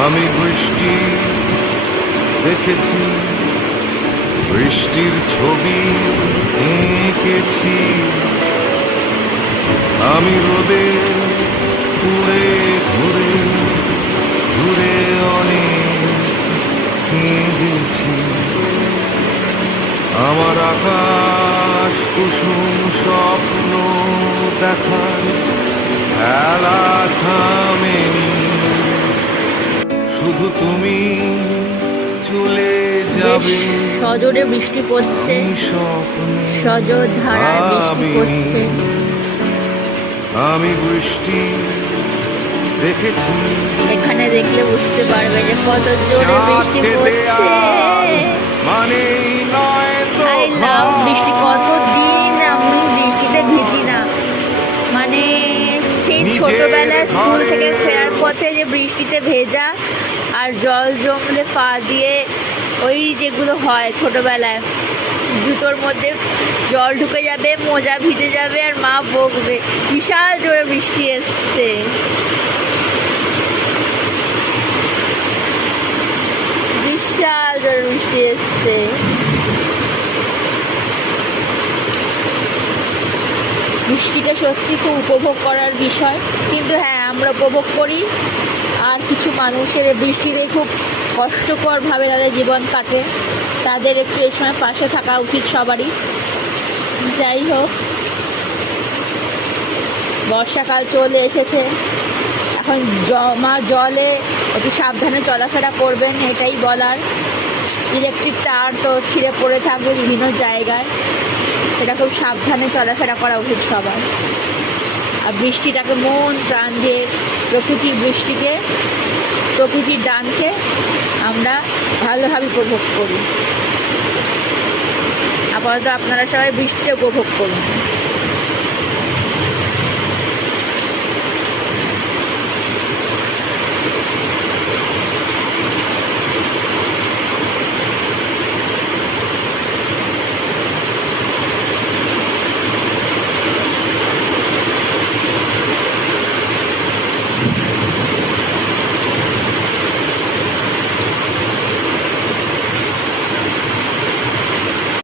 আমি বৃষ্টি দেখেছি, বৃষ্টির ছবি এঁকেছি। আমি রোদে পুড়ে ঘুরে ঘুরে অনেক কেঁদেছি। আমার আকাশ কুসুম স্বপ্ন দেখার খেলা থামেনি। শুধু তুমি চলে যাবে। সজোরে বৃষ্টি পড়ছে, সজোর ধারায় বৃষ্টি পড়ছে। আমি বৃষ্টি দেখেছি। এখানে দেখলে বুঝতে পারবে যে কত জোরে বৃষ্টি পড়ছে। মানে নয় তো আই লাভ বৃষ্টি। কতদিন আমি বৃষ্টিতে ভিজি না। মানে সেই ছোটবেলায় স্কুল থেকে ফেরার পথে যে বৃষ্টিতে ভেজা আর জল জমলে পা দিয়ে ওই যেগুলো হয় ছোটবেলায়, জুতোর মধ্যে জল ঢুকে যাবে, মোজা ভিজে যাবে আর মা বকবে। বিশাল জোরে বৃষ্টি এসছে। বিশাল জোরে বৃষ্টি এসছে। বৃষ্টিটা সত্যি খুব উপভোগ করার বিষয়, কিন্তু হ্যাঁ আমরা উপভোগ করি। আর কিছু মানুষের বৃষ্টিতে খুব কষ্টকরভাবে তাদের জীবন কাটে, তাদের একটু এই সময় পাশে থাকা উচিত সবারই। যাই হোক, বর্ষাকাল চলে এসেছে, এখন জমা জলে একটু সাবধানে চলাফেরা করবেন, এটাই বলার। ইলেকট্রিক তার তো ছিঁড়ে পড়ে থাকবে বিভিন্ন জায়গায়, সেটা খুব সাবধানে চলাফেরা করা উচিত সবার। আর বৃষ্টিটাকে মন প্রাণ দিয়ে, প্রকৃতির বৃষ্টিকে, প্রকৃতির দানকে আমরা ভালোভাবে উপভোগ করি। আপাতত আপনারা সবাই বৃষ্টিটা উপভোগ করুন।